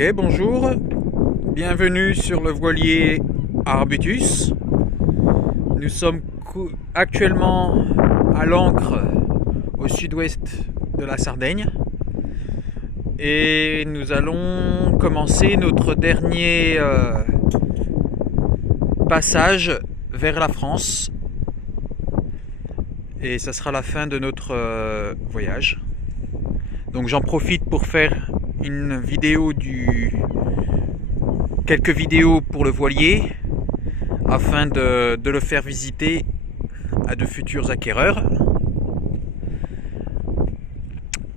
Ok, bonjour, bienvenue sur le voilier Arbutus. Nous sommes actuellement à l'ancre au sud-ouest de la Sardaigne et nous allons commencer notre dernier passage vers la France et ça sera la fin de notre voyage. Donc j'en profite pour faire une vidéo quelques vidéos pour le voilier afin de le faire visiter à de futurs acquéreurs.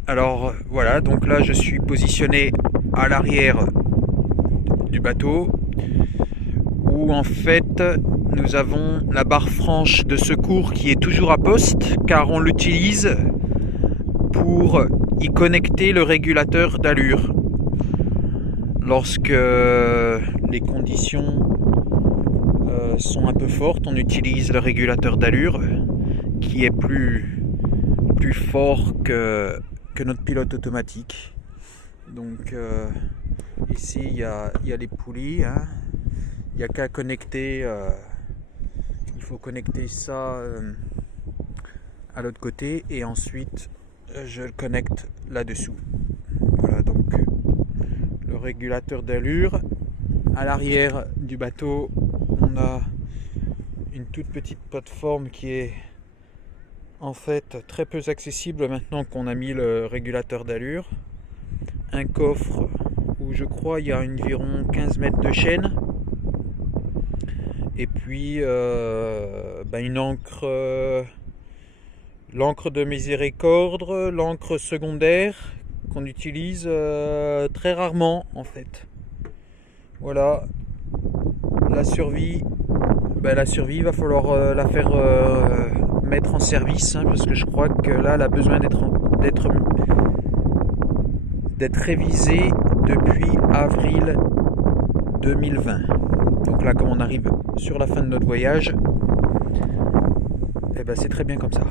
Alors voilà, donc là je suis positionné à l'arrière du bateau où en fait nous avons la barre franche de secours qui est toujours à poste car on l'utilise pour y connecter le régulateur d'allure. Lorsque les conditions sont un peu fortes, on utilise le régulateur d'allure qui est plus fort que notre pilote automatique. Donc ici il y a les poulies, hein. Il n'y a qu'à connecter, il faut connecter ça à l'autre côté et ensuite je le connecte là-dessous. Voilà, donc le régulateur d'allure. À l'arrière du bateau, on a une toute petite plateforme qui est en fait très peu accessible maintenant qu'on a mis le régulateur d'allure. Un coffre où je crois il y a environ 15 mètres de chaîne. Et puis une encre, l'encre de miséricorde, l'encre secondaire qu'on utilise très rarement en fait. Voilà, la survie, il va falloir la faire mettre en service hein, parce que je crois que là elle a besoin d'être révisée depuis avril 2020. Donc là comme on arrive sur la fin de notre voyage, et c'est très bien comme ça.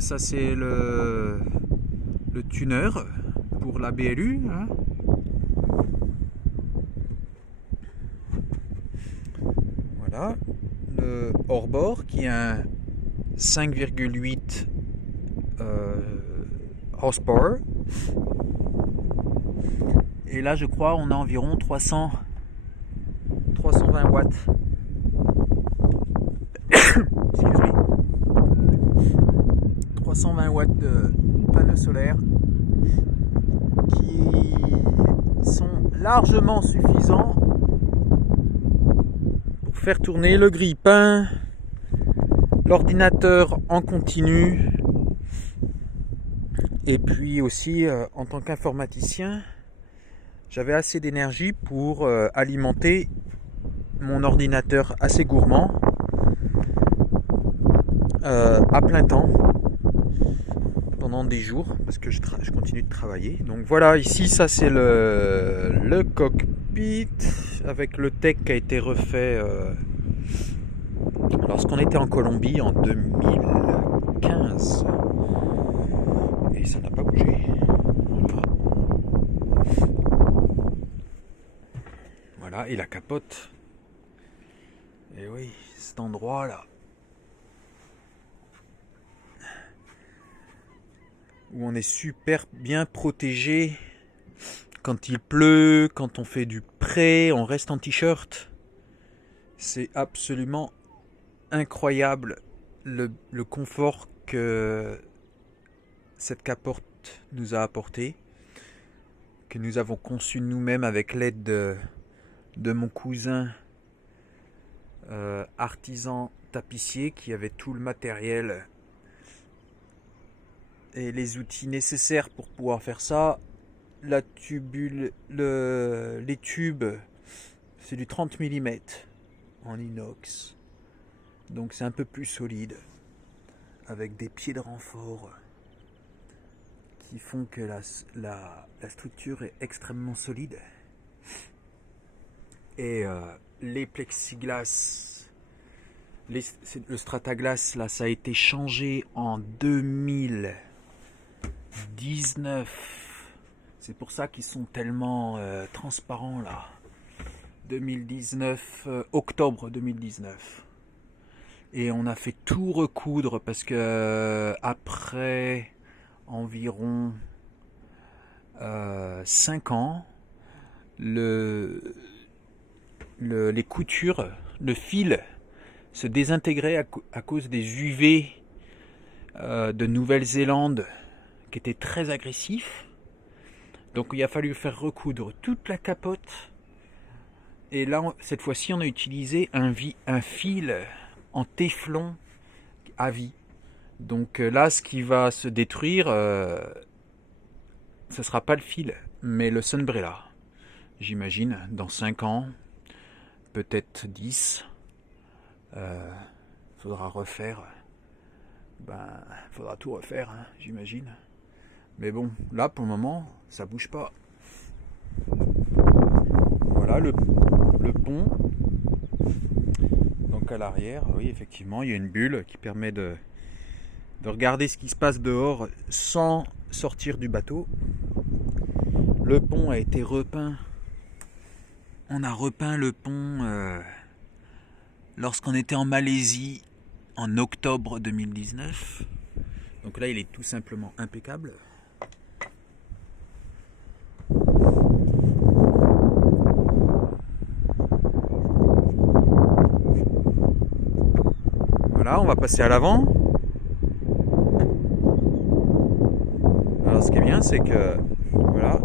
Ça c'est le tuner pour la BLU hein. Voilà le hors-bord qui est un 5,8 horsepower et là je crois on a environ 320 watts. Excuse-moi. 320 watts de panneaux solaires qui sont largement suffisants pour faire tourner le grille-pain, l'ordinateur en continu et puis aussi en tant qu'informaticien j'avais assez d'énergie pour alimenter mon ordinateur assez gourmand à plein temps pendant des jours parce que je continue de travailler. Donc voilà, ici ça c'est le cockpit avec le tech qui a été refait lorsqu'on était en Colombie en 2015 et ça n'a pas bougé. Voilà, et la capote. Et oui, cet endroit là où on est super bien protégé quand il pleut, quand on fait du prêt, on reste en t-shirt. C'est absolument incroyable le confort que cette capote nous a apporté, que nous avons conçu nous-mêmes avec l'aide de mon cousin artisan tapissier qui avait tout le matériel et les outils nécessaires pour pouvoir faire ça. Les tubes, c'est du 30 mm en inox, donc c'est un peu plus solide, avec des pieds de renfort qui font que la structure est extrêmement solide. Et les plexiglas, le Strataglass, là, ça a été changé en 2010 2019. C'est pour ça qu'ils sont tellement transparents là. 2019, octobre 2019. Et on a fait tout recoudre parce que après environ 5 ans, les coutures, le fil se désintégrait à cause des UV de Nouvelle-Zélande qui étaient très agressifs. Donc il a fallu faire recoudre toute la capote. Et là, cette fois-ci, on a utilisé un fil en téflon à vie. Donc là, ce qui va se détruire, ce ne sera pas le fil, mais le Sunbrella. J'imagine, dans 5 ans, peut-être 10, faudra refaire. Faudra tout refaire, hein, j'imagine. Mais bon, là, pour le moment, ça bouge pas. Voilà le pont. Donc à l'arrière, oui, effectivement, il y a une bulle qui permet de regarder ce qui se passe dehors sans sortir du bateau. Le pont a été repeint. On a repeint le pont lorsqu'on était en Malaisie en octobre 2019. Donc là, il est tout simplement impeccable. Voilà, on va passer à l'avant. Alors ce qui est bien, c'est que voilà,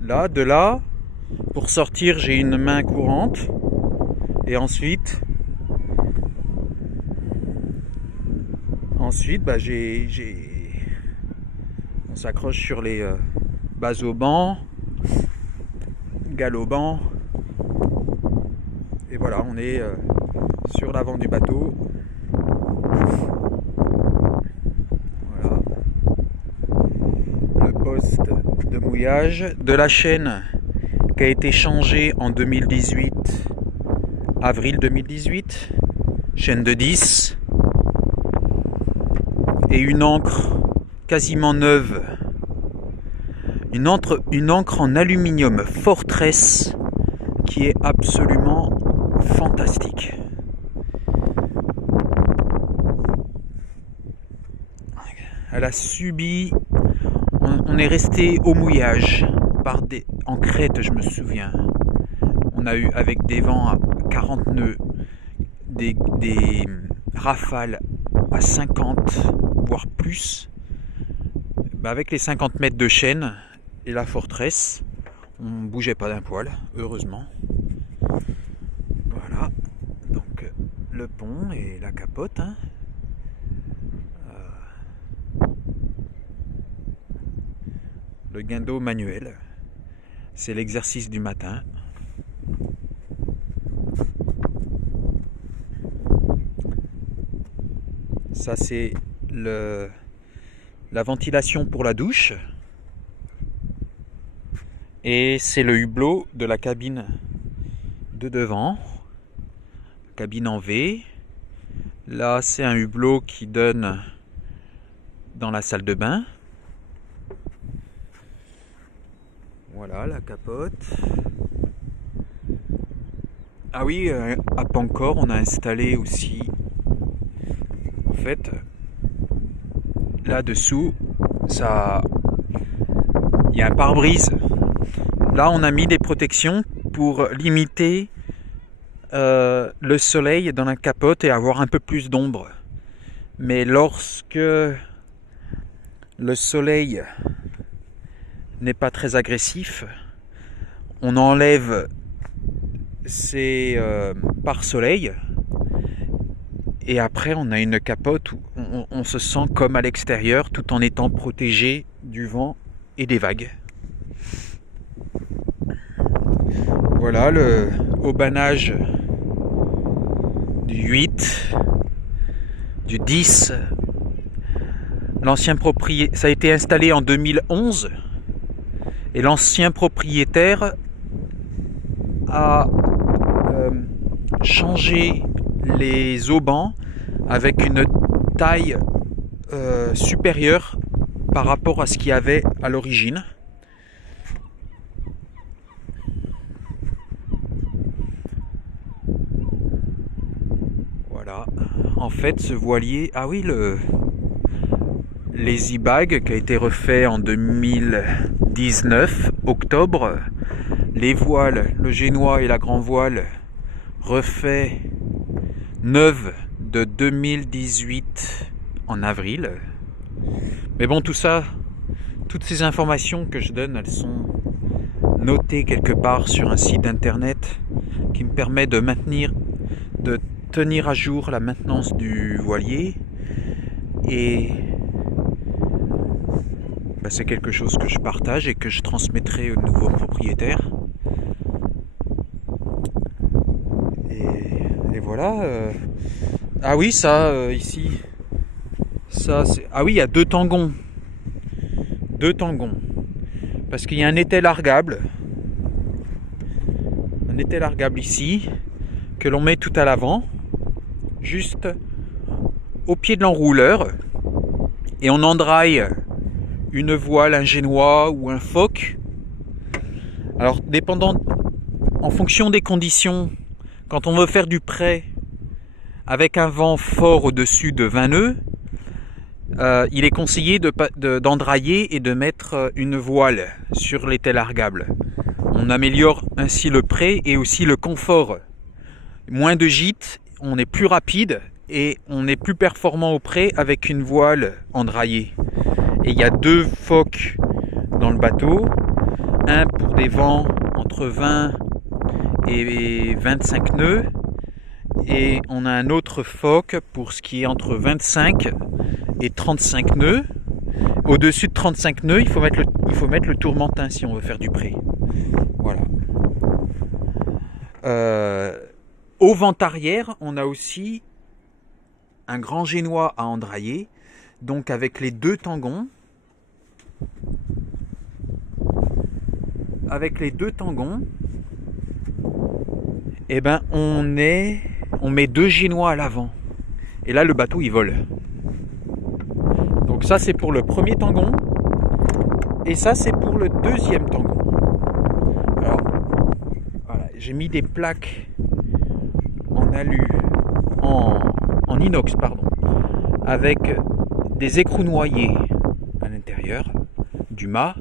là, de là, pour sortir, j'ai une main courante. Et ensuite, on s'accroche sur les bases-au-banc, galopants. Et voilà, on est sur l'avant du bateau. Voilà. Le poste de mouillage de la chaîne qui a été changée en 2018, avril 2018, chaîne de 10. Et une encre quasiment neuve, une encre en aluminium Fortress qui est absolument fantastique. Elle a subi, on est resté au mouillage en crête, je me souviens. On a eu avec des vents à 40 nœuds, des rafales à 50 voire plus, avec les 50 mètres de chaîne et la Fortress, on ne bougeait pas d'un poil, heureusement. Voilà, donc le pont et la capote. Hein. Le guindeau manuel, c'est l'exercice du matin. Ça c'est la ventilation pour la douche. Et c'est le hublot de la cabine de devant. Cabine en V. Là c'est un hublot qui donne dans la salle de bain. Voilà la capote. Ah oui, à Pancor on a installé aussi, en fait, là-dessous, il y a un pare-brise. Là, on a mis des protections pour limiter le soleil dans la capote et avoir un peu plus d'ombre. Mais lorsque le soleil n'est pas très agressif, on enlève ces pare-soleil. Et après, on a une capote où on se sent comme à l'extérieur tout en étant protégé du vent et des vagues. Voilà le haubanage du 8, du 10. L'ancien propriétaire, ça a été installé en 2011 et l'ancien propriétaire a changé les haubans avec une taille supérieure par rapport à ce qu'il y avait à l'origine. Voilà. En fait, ce voilier... Ah oui, les e-bags qui a été refait en 2019, octobre. Les voiles, le génois et la grand voile, refait neuve de 2018 en avril. Mais bon, tout ça, toutes ces informations que je donne, elles sont notées quelque part sur un site internet qui me permet de tenir à jour la maintenance du voilier. Et c'est quelque chose que je partage et que je transmettrai aux nouveaux propriétaires. Et voilà. Ah oui, ça, ici. Ça, ah oui, il y a deux tangons. Deux tangons. Parce qu'il y a un étai largable. Un étai largable ici. Que l'on met tout à l'avant. Juste au pied de l'enrouleur. Et on endraille une voile, un génois ou un phoque. Alors, en fonction des conditions, quand on veut faire du près avec un vent fort au-dessus de 20 nœuds, il est conseillé d'endrailler et de mettre une voile sur l'étai largable. On améliore ainsi le près et aussi le confort. Moins de gîtes, on est plus rapide et on est plus performant au près avec une voile endraillée. Et il y a deux phoques dans le bateau, un pour des vents entre 20 et 25 nœuds, et on a un autre phoque pour ce qui est entre 25 et 35 nœuds. Au-dessus de 35 nœuds, il faut mettre le tourmentin si on veut faire du près. Voilà. Au vent arrière, on a aussi un grand génois à endrailler, donc avec les deux tangons. Avec les deux tangons, eh ben on met deux génois à l'avant. Et là le bateau il vole. Donc ça c'est pour le premier tangon. Et ça c'est pour le deuxième tangon. Alors voilà, j'ai mis des plaques en inox pardon, avec des écrous noyés à l'intérieur du mât.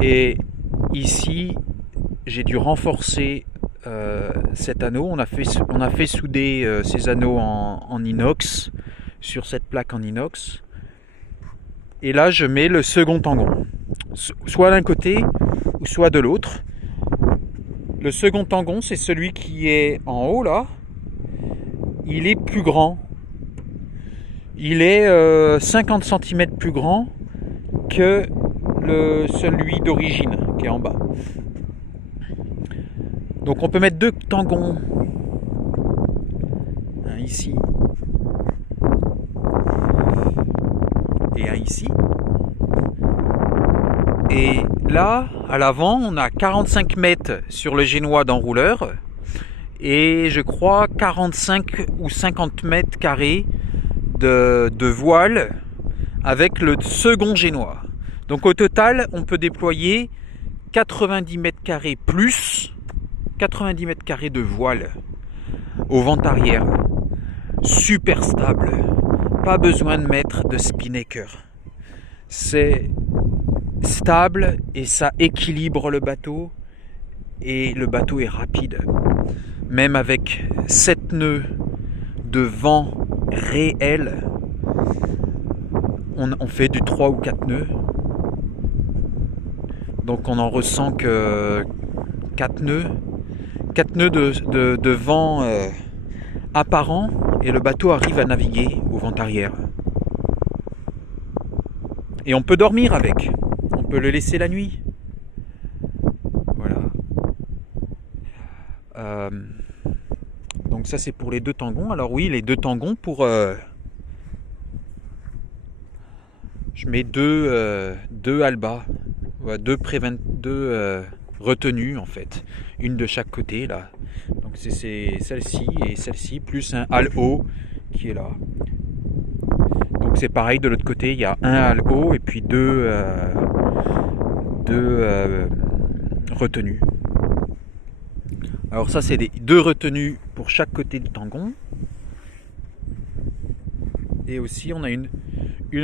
Et ici j'ai dû renforcer cet anneau. On a fait souder ces anneaux en inox sur cette plaque en inox. Et là je mets le second tangon, soit d'un côté ou soit de l'autre. Le second tangon, c'est celui qui est en haut là. Il est plus grand. Il est 50 cm plus grand que celui d'origine qui est en bas. Donc on peut mettre deux tangons. Un ici. Et un ici. Et là, à l'avant, on a 45 mètres sur le génois d'enrouleur et je crois 45 ou 50 mètres carrés de voile avec le second génois. Donc au total, on peut déployer 90 mètres carrés plus 90 mètres carrés de voile au vent arrière. Super stable. Pas besoin de mettre de spinnaker. C'est stable et ça équilibre le bateau et le bateau est rapide. Même avec 7 nœuds de vent réel, on fait du 3 ou 4 nœuds. Donc on en ressent que 4 nœuds. 4 nœuds de vent apparent et le bateau arrive à naviguer au vent arrière. Et on peut dormir avec. On peut le laisser la nuit. Voilà. Donc ça c'est pour les deux tangons. Alors oui, les deux tangons pour... je mets deux albas. Ouais, deux retenues en fait. Une de chaque côté là. Donc c'est celle-ci et celle-ci, plus un hal haut qui est là. Donc c'est pareil de l'autre côté, il y a un hall haut et puis deux retenues. Alors ça c'est deux retenues pour chaque côté du tangon. Et aussi on a une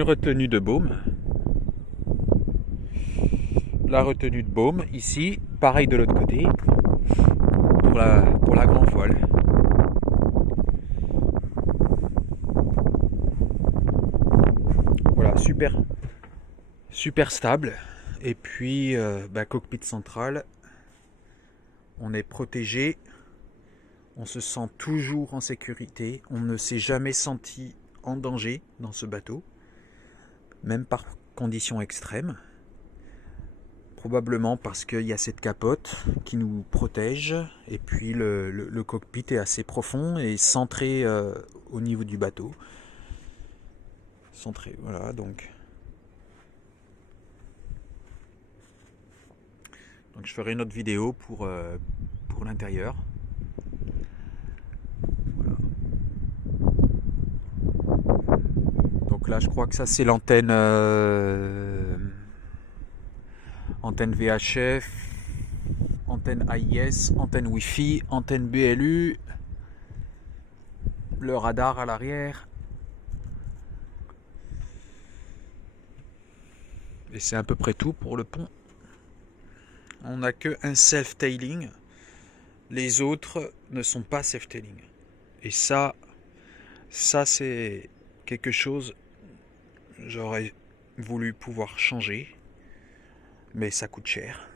retenue de baume. La retenue de baume ici, pareil de l'autre côté, pour la grand voile. Voilà, super stable. Et puis cockpit central, on est protégé, on se sent toujours en sécurité, on ne s'est jamais senti en danger dans ce bateau, même par conditions extrêmes. Probablement parce qu'il y a cette capote qui nous protège, et puis le cockpit est assez profond et centré au niveau du bateau. Centré, voilà, donc je ferai une autre vidéo pour l'intérieur. Voilà. Donc là je crois que ça c'est l'antenne antenne VHF, antenne AIS, antenne Wi-Fi, antenne BLU, le radar à l'arrière. Et c'est à peu près tout pour le pont. On n'a que un self-tailing. Les autres ne sont pas self-tailing. Et ça c'est quelque chose j'aurais voulu pouvoir changer. Mais ça coûte cher.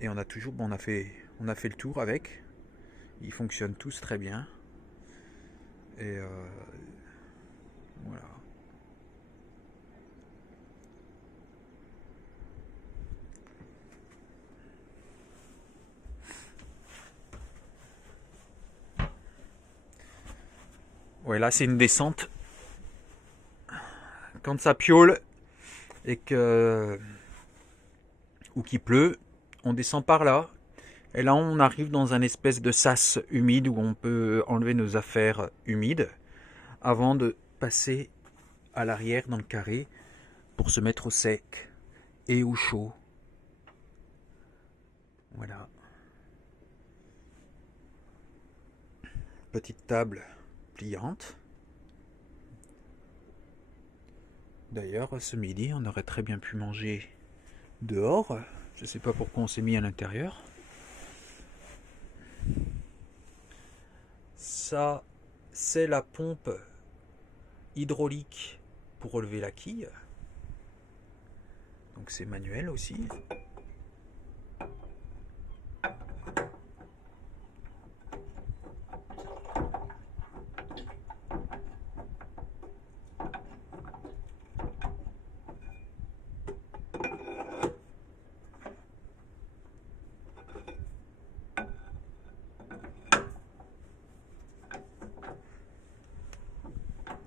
Et on a toujours, on a fait le tour avec. Ils fonctionnent tous très bien. Et voilà. Ouais, là c'est une descente. Quand ça piaule et ou qu'il pleut, on descend par là. Et là on arrive dans un espèce de sas humide où on peut enlever nos affaires humides avant de passer à l'arrière dans le carré pour se mettre au sec et au chaud. Voilà. Petite table pliante. D'ailleurs, ce midi, on aurait très bien pu manger dehors. Je ne sais pas pourquoi on s'est mis à l'intérieur. Ça, c'est la pompe hydraulique pour relever la quille. Donc c'est manuel aussi.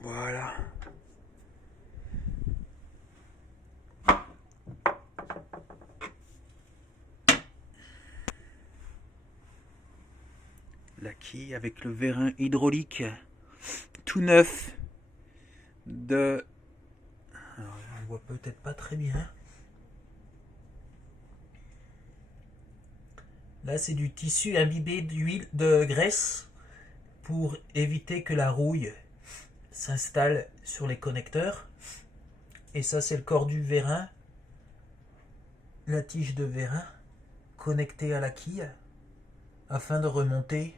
Voilà. La quille avec le vérin hydraulique tout neuf de... Alors, on voit peut-être pas très bien. Là, c'est du tissu imbibé d'huile de graisse pour éviter que la rouille s'installe sur les connecteurs. Et ça, c'est le corps du vérin, la tige de vérin connectée à la quille afin de remonter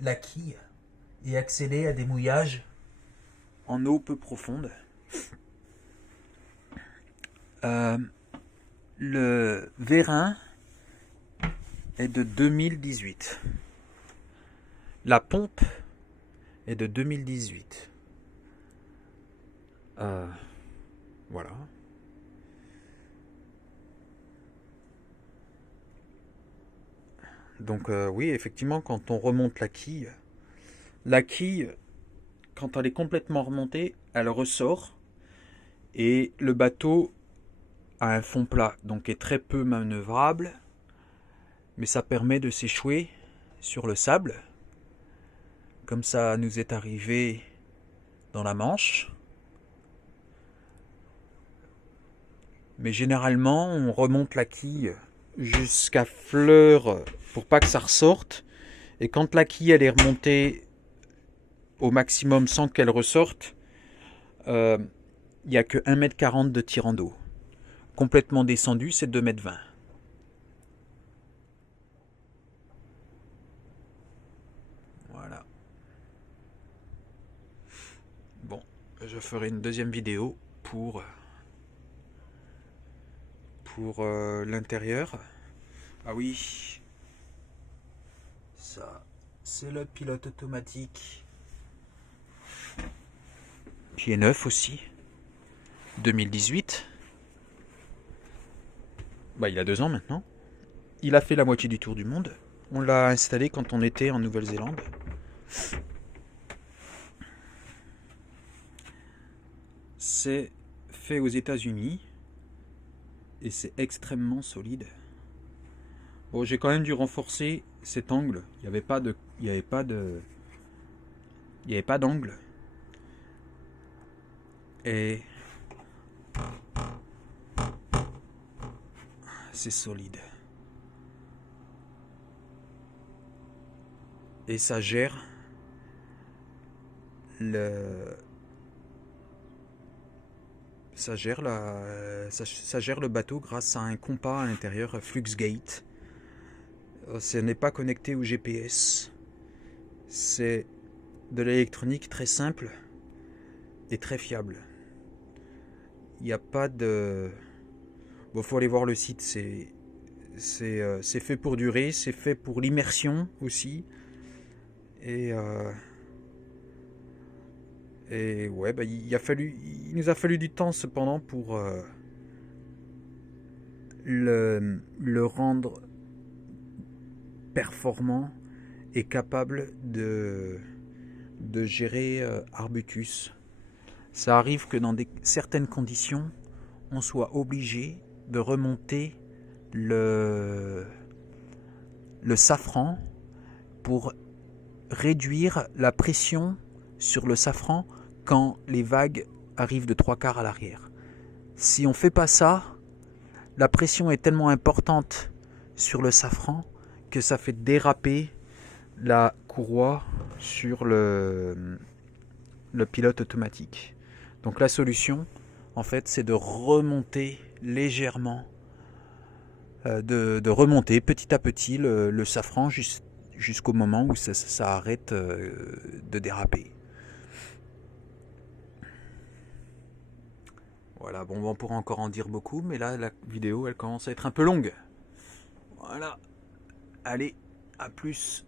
la quille et accéder à des mouillages en eau peu profonde. Le vérin est de 2018. La pompe est de 2018. Voilà. Donc oui, effectivement, quand on remonte la quille, quand elle est complètement remontée, elle ressort et le bateau a un fond plat, donc est très peu manœuvrable, mais ça permet de s'échouer sur le sable, comme ça nous est arrivé dans la manche. Mais généralement, on remonte la quille jusqu'à fleur pour pas que ça ressorte. Et quand la quille elle est remontée au maximum sans qu'elle ressorte, il n'y a que 1,40 m de tirant d'eau. Complètement descendu, c'est 2,20 m. Voilà. Bon, je ferai une deuxième vidéo pour l'intérieur. Ah oui, ça, c'est le pilote automatique qui est neuf aussi. 2018. Bah, il a 2 ans maintenant. Il a fait la moitié du tour du monde. On l'a installé quand on était en Nouvelle-Zélande. C'est fait aux États-Unis et c'est extrêmement solide. Bon, j'ai quand même dû renforcer cet angle. Il n'y avait pas d'angle. Et c'est solide. Et ça gère le bateau grâce à un compas à l'intérieur Fluxgate. Ce n'est pas connecté au GPS. C'est de l'électronique très simple et très fiable. Il n'y a pas de... Bon, faut aller voir le site. C'est fait pour durer, c'est fait pour l'immersion aussi. Et ouais, bah, il nous a fallu du temps cependant pour le rendre performant et capable de gérer Arbutus. Ça arrive que dans certaines conditions, on soit obligé de remonter le safran pour réduire la pression sur le safran quand les vagues arrivent de 3/4 à l'arrière. Si on ne fait pas ça, la pression est tellement importante sur le safran que ça fait déraper la courroie sur le pilote automatique. Donc la solution, en fait, c'est de remonter légèrement, de remonter petit à petit le safran jusqu'au moment où ça arrête de déraper. Voilà, bon, on pourra encore en dire beaucoup, mais là, la vidéo, elle commence à être un peu longue. Voilà. Allez, à plus.